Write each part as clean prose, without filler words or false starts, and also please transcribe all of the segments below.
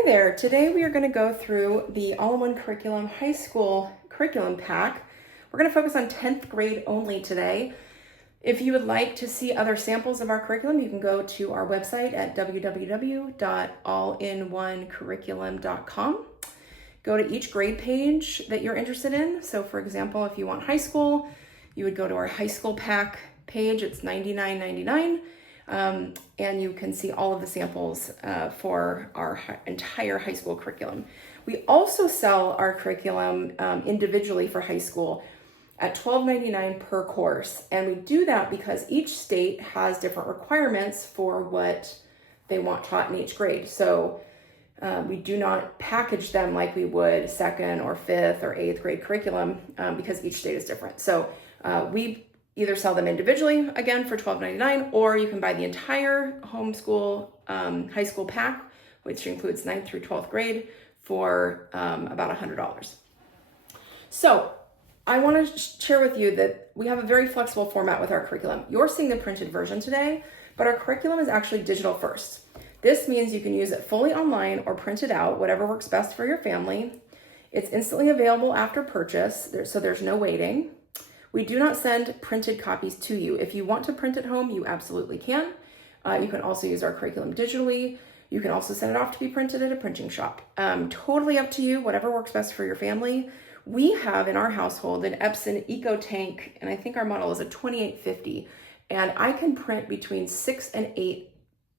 Hi there. Today we are going to go through the All-in-One Curriculum High School Curriculum Pack. We're going to focus on 10th grade only today. If you would like to see other samples of our curriculum, you can go to our website at www.allinonecurriculum.com. Go to each grade page that you're interested in. So for example, if you want high school, you would go to our high school pack page. It's $99.99. And you can see all of the samples for our entire high school curriculum. We also sell our curriculum individually for high school at $12.99 per course. And we do that because each state has different requirements for what they want taught in each grade. So we do not package them like we would second or fifth or eighth grade curriculum because each state is different. So we either sell them individually, again, for $12.99, or you can buy the entire homeschool high school pack, which includes 9th through 12th grade, for about $100. So I want to share with you that we have a very flexible format with our curriculum. You're seeing the printed version today, but our curriculum is actually digital first. This means you can use it fully online or print it out, whatever works best for your family. It's instantly available after purchase, so there's no waiting. We do not send printed copies to you. If you want to print at home, you absolutely can. You can also use our curriculum digitally. You can also send it off to be printed at a printing shop. Totally up to you, whatever works best for your family. We have in our household an Epson Eco Tank, and I think our model is a 2850. And I can print between 6 and 8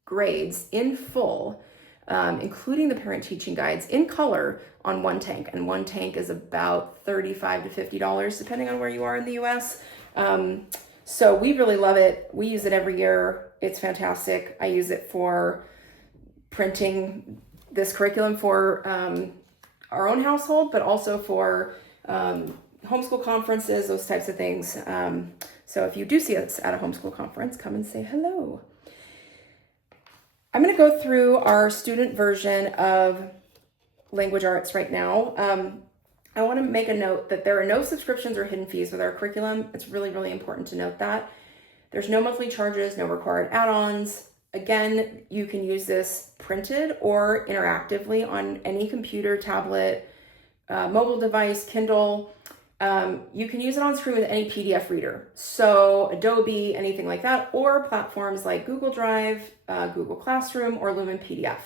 grades in full, including the parent teaching guides in color on one tank. And one tank is about $35 to $50, depending on where you are in the US. So we really love it. We use it every year. It's fantastic. I use it for printing this curriculum for our own household, but also for homeschool conferences, those types of things. So if you do see us at a homeschool conference, come and say hello. I'm going to go through our student version of language arts right now. I want to make a note that there are no subscriptions or hidden fees with our curriculum. It's really, really important to note that. There's no monthly charges, no required add-ons. Again, you can use this printed or interactively on any computer, tablet, mobile device, Kindle. You can use it on screen with any PDF reader. So Adobe, anything like that, or platforms like Google Drive, Google Classroom, or Lumen PDF.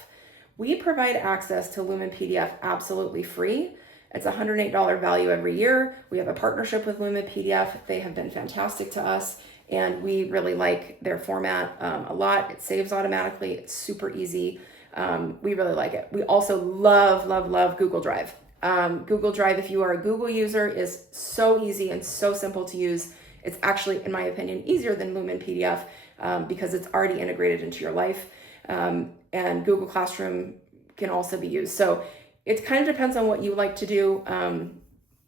We provide access to Lumen PDF absolutely free. It's a $108 value every year. We have a partnership with Lumen PDF. They have been fantastic to us, and we really like their format a lot. It saves automatically. It's super easy. We really like it. We also love, love, love Google Drive. Google Drive, if you are a Google user, is so easy and so simple to use. It's actually, in my opinion, easier than Lumen PDF because it's already integrated into your life. And Google Classroom can also be used. So it kind of depends on what you like to do.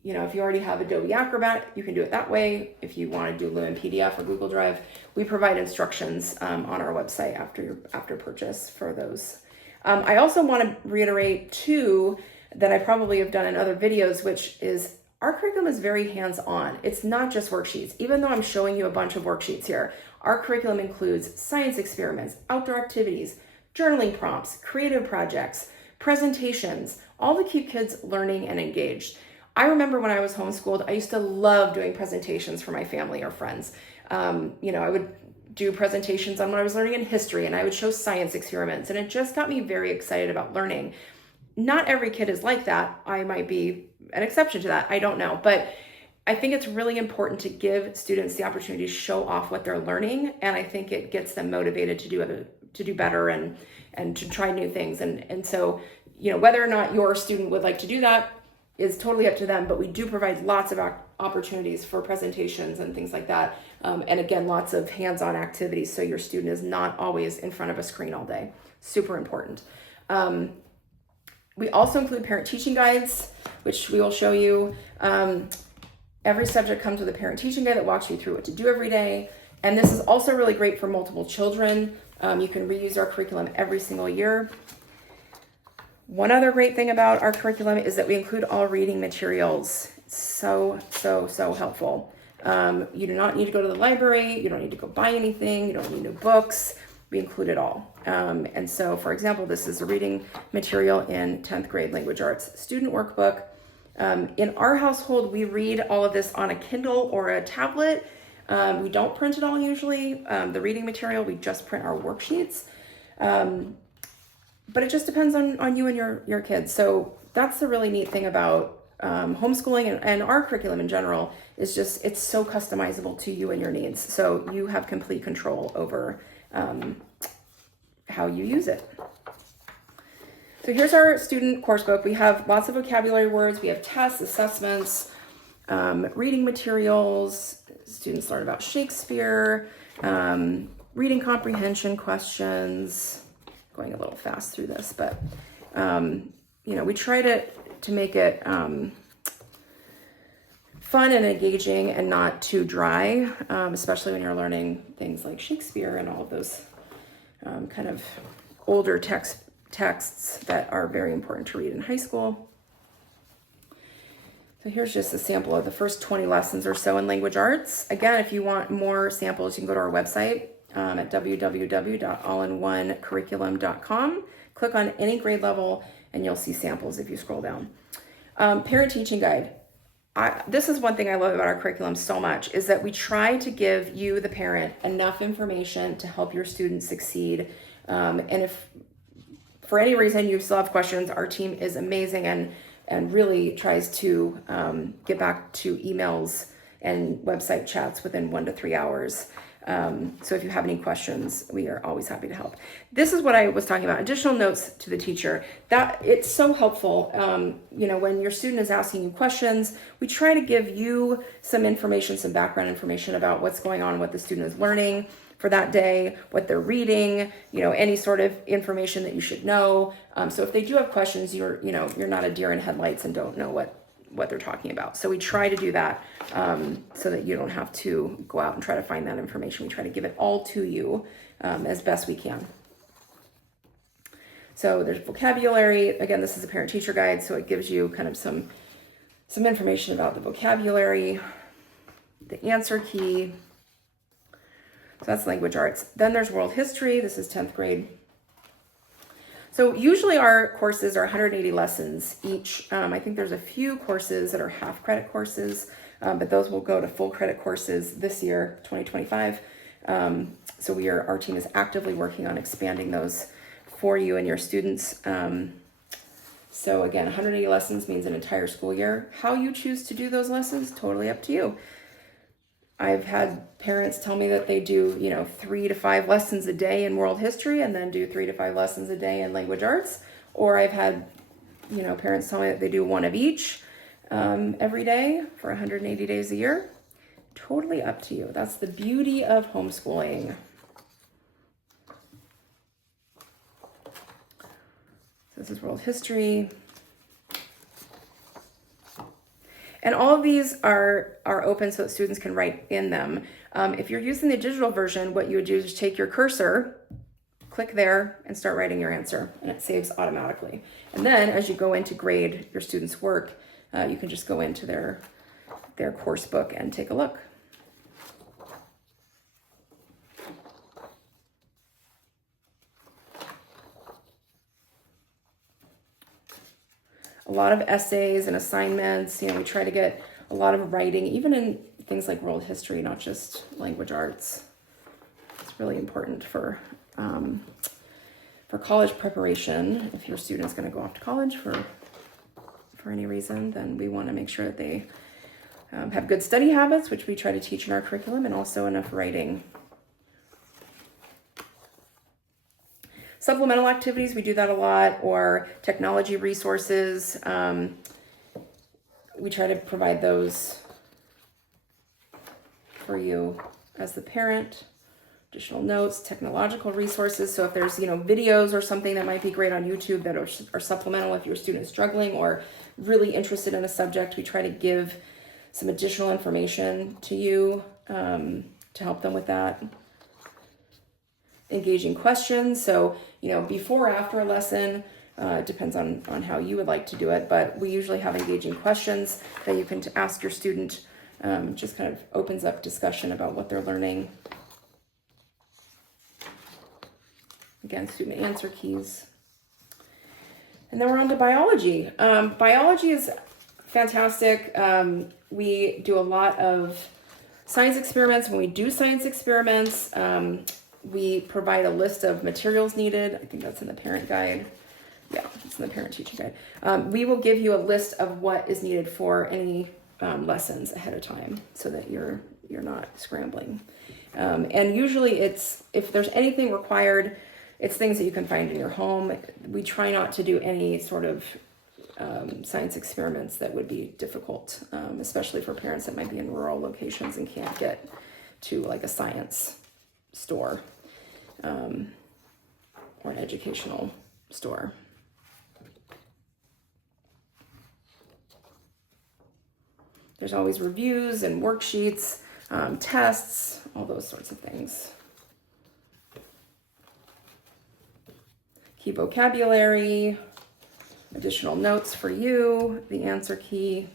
If you already have Adobe Acrobat, you can do it that way. If you want to do Lumen PDF or Google Drive, we provide instructions on our website after purchase for those. I also want to reiterate too, that I probably have done in other videos, which is our curriculum is very hands-on. It's not just worksheets. Even though I'm showing you a bunch of worksheets here, our curriculum includes science experiments, outdoor activities, journaling prompts, creative projects, presentations, all to keep kids learning and engaged. I remember when I was homeschooled, I used to love doing presentations for my family or friends. I would do presentations on what I was learning in history, and I would show science experiments, and it just got me very excited about learning. Not every kid is like that. I might be an exception to that. I don't know. But I think it's really important to give students the opportunity to show off what they're learning. And I think it gets them motivated to do better and to try new things. And so, whether or not your student would like to do that is totally up to them. But we do provide lots of opportunities for presentations and things like that. And again, lots of hands-on activities. So your student is not always in front of a screen all day. Super important. We also include parent teaching guides, which we will show you. Every subject comes with a parent teaching guide that walks you through what to do every day. And this is also really great for multiple children. You can reuse our curriculum every single year. One other great thing about our curriculum is that we include all reading materials. So helpful. You do not need to go to the library. You don't need to go buy anything. You don't need new books. we include it all. And so, for example, this is a reading material in 10th grade language arts student workbook. In our household, we read all of this on a Kindle or a tablet. We don't print it all usually. The reading material, we just print our worksheets. But it just depends on you and your kids. So that's the really neat thing about homeschooling and our curriculum in general is just, it's so customizable to you and your needs. So you have complete control over how you use it. So here's our student course book. We have lots of vocabulary words. We have tests, assessments, reading materials. Students learn about Shakespeare, reading comprehension questions. Going a little fast through this, but we try to make it fun and engaging and not too dry, especially when you're learning things like Shakespeare and all of those kind of older texts that are very important to read in high school. So here's just a sample of the first 20 lessons or so in language arts. Again, if you want more samples, you can go to our website at www.allinonecurriculum.com. Click on any grade level and you'll see samples if you scroll down. Parent teaching guide. This is one thing I love about our curriculum so much, is that we try to give you, the parent, enough information to help your students succeed. And if for any reason you still have questions, our team is amazing and really tries to get back to emails and website chats within 1 to 3 hours. So if you have any questions, we are always happy to help. This is what I was talking about, additional notes to the teacher. That it's so helpful. When your student is asking you questions, we try to give you some information, some background information about what's going on, what the student is learning for that day, what they're reading, any sort of information that you should know. So if they do have questions, you're not a deer in headlights and don't know what they're talking about. So we try to do that so that you don't have to go out and try to find that information. We try to give it all to you as best we can. So there's vocabulary. Again, this is a parent teacher guide, so it gives you kind of some information about the vocabulary, the answer key. So that's language arts. Then there's world history. This is 10th grade. So usually our courses are 180 lessons each. I think there's a few courses that are half credit courses, but those will go to full credit courses this year, 2025. So our team is actively working on expanding those for you and your students. So again, 180 lessons means an entire school year. How you choose to do those lessons, totally up to you. I've had parents tell me that they do, 3 to 5 lessons a day in world history and then do 3 to 5 lessons a day in language arts. Or I've had, parents tell me that they do one of each every day for 180 days a year. Totally up to you. That's the beauty of homeschooling. This is world history. And all of these are open so that students can write in them. If you're using the digital version, what you would do is just take your cursor, click there, and start writing your answer, and it saves automatically. And then as you go in to grade your students' work, you can just go into their course book and take a look. A lot of essays and assignments. We try to get a lot of writing, even in things like world history, not just language arts. It's really important for college preparation. If your student's going to go off to college for any reason, then we want to make sure that they have good study habits, which we try to teach in our curriculum, and also enough writing. Supplemental activities, we do that a lot, or technology resources. We try to provide those for you as the parent. Additional notes, technological resources. So if there's, videos or something that might be great on YouTube that are supplemental if your student is struggling or really interested in a subject, we try to give some additional information to you to help them with that. Engaging questions. So, before or after a lesson, it depends on how you would like to do it, but we usually have engaging questions that you can ask your student. Just kind of opens up discussion about what they're learning. Again, student answer keys. And then we're on to biology. Biology is fantastic. We do a lot of science experiments. When we do science experiments, we provide a list of materials needed. I think that's in the parent guide. Yeah, it's in the parent teacher guide. We will give you a list of what is needed for any lessons ahead of time so that you're not scrambling. And usually if there's anything required, it's things that you can find in your home. We try not to do any sort of science experiments that would be difficult, especially for parents that might be in rural locations and can't get to like a science store or an educational store. There's always reviews and worksheets, tests, all those sorts of things. Key vocabulary, additional notes for you, the answer key.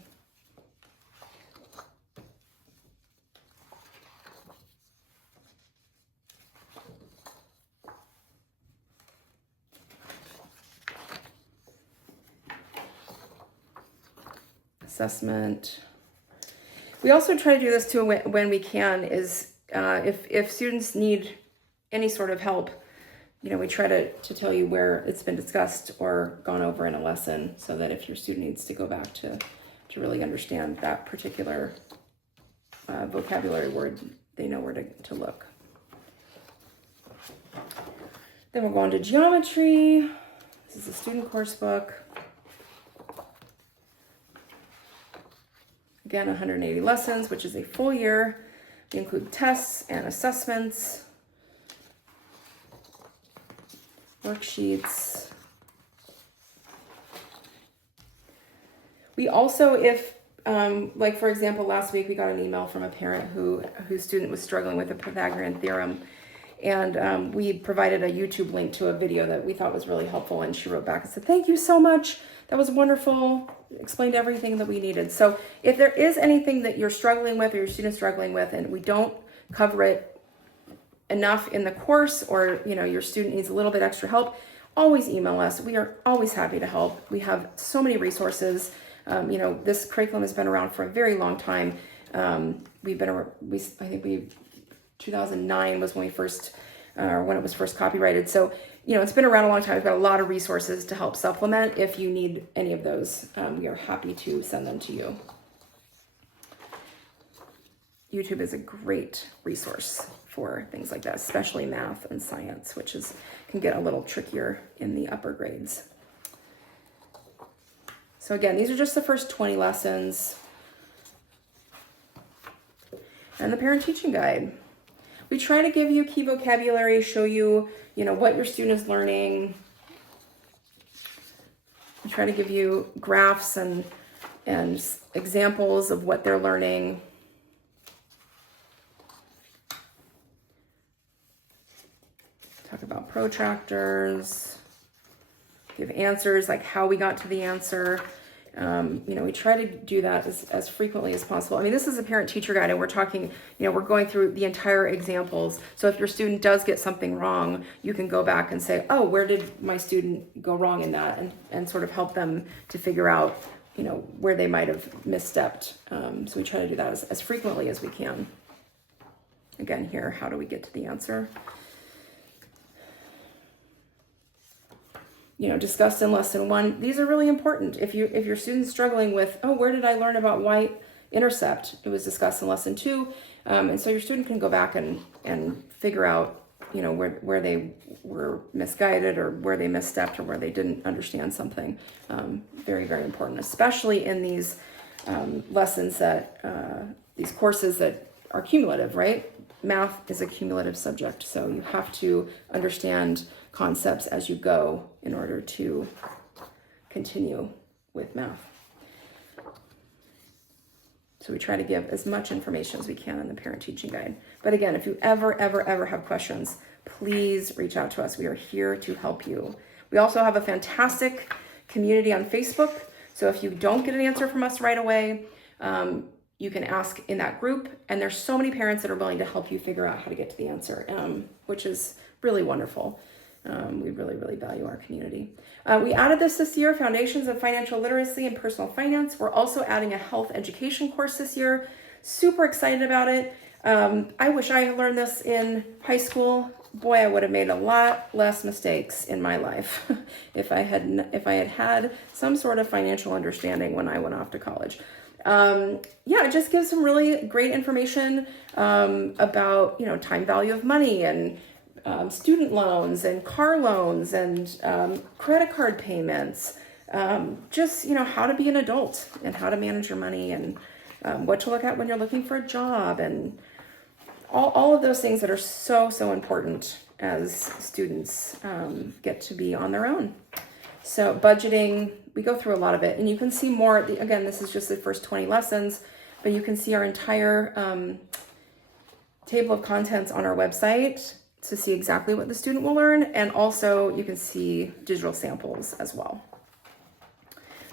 Assessment. We also try to do this too when we can, is if students need any sort of help, we try to tell you where it's been discussed or gone over in a lesson, so that if your student needs to go back to really understand that particular vocabulary word, they know where to look. Then we'll go on to geometry. This is a student course book. Again, 180 lessons, which is a full year. We include tests and assessments, worksheets. We also, if, like for example, last week we got an email from a parent whose student was struggling with the Pythagorean theorem, and we provided a YouTube link to a video that we thought was really helpful, and she wrote back and said, "Thank you so much. That was wonderful. Explained everything that we needed." So if there is anything that you're struggling with or your student's struggling with and we don't cover it enough in the course, or your student needs a little bit extra help, always email us. We are always happy to help. We have so many resources. This curriculum has been around for a very long time. I think 2009 was when when it was first copyrighted. So it's been around a long time. We've got a lot of resources to help supplement. If you need any of those, we are happy to send them to you. YouTube is a great resource for things like that, especially math and science, which can get a little trickier in the upper grades. So again, these are just the first 20 lessons. And the parent teaching guide. We try to give you key vocabulary, show you, what your student is learning. We try to give you graphs and examples of what they're learning. Talk about protractors, give answers, like how we got to the answer. We try to do that as frequently as possible. I mean, this is a parent teacher guide, and we're talking, we're going through the entire examples. So if your student does get something wrong, you can go back and say, oh, where did my student go wrong in that? And sort of help them to figure out, where they might have misstepped. So we try to do that as frequently as we can. Again, here, how do we get to the answer? Discussed in lesson 1. These are really important. If your student's struggling with, where did I learn about y-intercept? It was discussed in lesson 2. And so your student can go back and figure out, where they were misguided or where they misstepped or where they didn't understand something. Very, very important, especially in these lessons these courses that are cumulative, right? Math is a cumulative subject, so you have to understand concepts as you go in order to continue with math. So we try to give as much information as we can in the parent teaching guide. But again, if you ever have questions, please reach out to us. We are here to help you. We also have a fantastic community on Facebook. So if you don't get an answer from us right away, you can ask in that group. And there's so many parents that are willing to help you figure out how to get to the answer, which is really wonderful. We really, really value our community. We added this year, Foundations of Financial Literacy and Personal Finance. We're also adding a health education course this year. Super excited about it. I wish I had learned this in high school. Boy, I would have made a lot less mistakes in my life if I had some sort of financial understanding when I went off to college. It just gives some really great information about, time value of money and student loans and car loans and credit card payments. Just, how to be an adult and how to manage your money and what to look at when you're looking for a job and all of those things that are so, so important as students get to be on their own. So budgeting, we go through a lot of it, and you can see more. Again, this is just the first 20 lessons, but you can see our entire table of contents on our website to see exactly what the student will learn, and also you can see digital samples as well.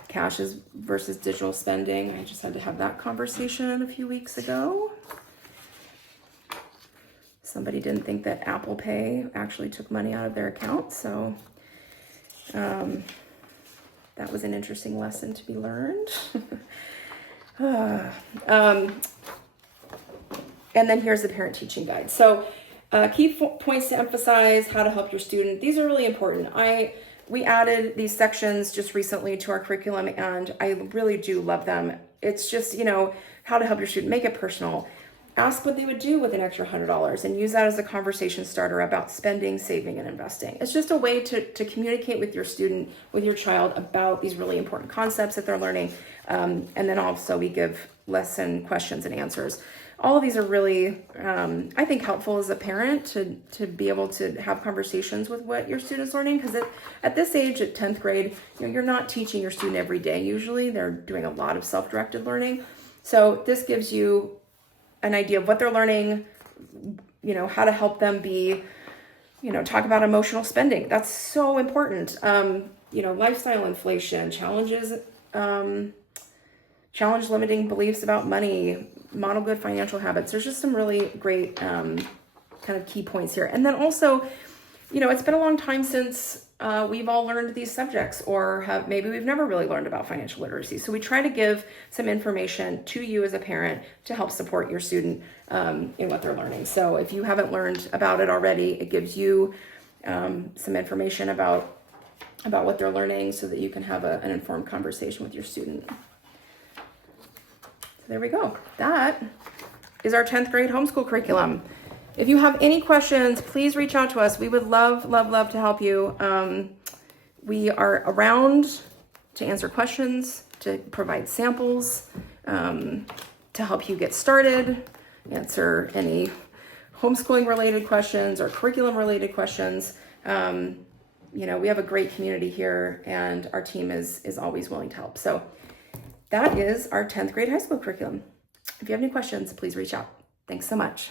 Cash versus digital spending. I just had to have that conversation a few weeks ago. Somebody didn't think that Apple Pay actually took money out of their account, so that was an interesting lesson to be learned. And then here's the parent teaching guide. So key points to emphasize, how to help your student. These are really important. We added these sections just recently to our curriculum, and I really do love them. It's just, how to help your student, make it personal. Ask what they would do with an extra $100 and use that as a conversation starter about spending, saving, and investing. It's just a way to communicate with your student, with your child, about these really important concepts that they're learning. And then also we give lesson questions and answers. All of these are really, I think, helpful as a parent to be able to have conversations with what your student's learning. Because at this age, at 10th grade, you're not teaching your student every day. Usually they're doing a lot of self-directed learning. So this gives you an idea of what they're learning, how to help them be, talk about emotional spending. That's so important. Lifestyle inflation, challenges, challenge limiting beliefs about money, model good financial habits. There's just some really great kind of key points here. And then also, it's been a long time since we've all learned these subjects, or maybe we've never really learned about financial literacy. So we try to give some information to you as a parent to help support your student in what they're learning. So if you haven't learned about it already, it gives you some information about what they're learning so that you can have an informed conversation with your student. So there we go. That is our 10th grade homeschool curriculum. If you have any questions, please reach out to us. We would love, love, love to help you. We are around to answer questions, to provide samples, to help you get started, answer any homeschooling related questions or curriculum related questions. We have a great community here, and our team is always willing to help. So that is our 10th grade high school curriculum. If you have any questions, please reach out. Thanks so much.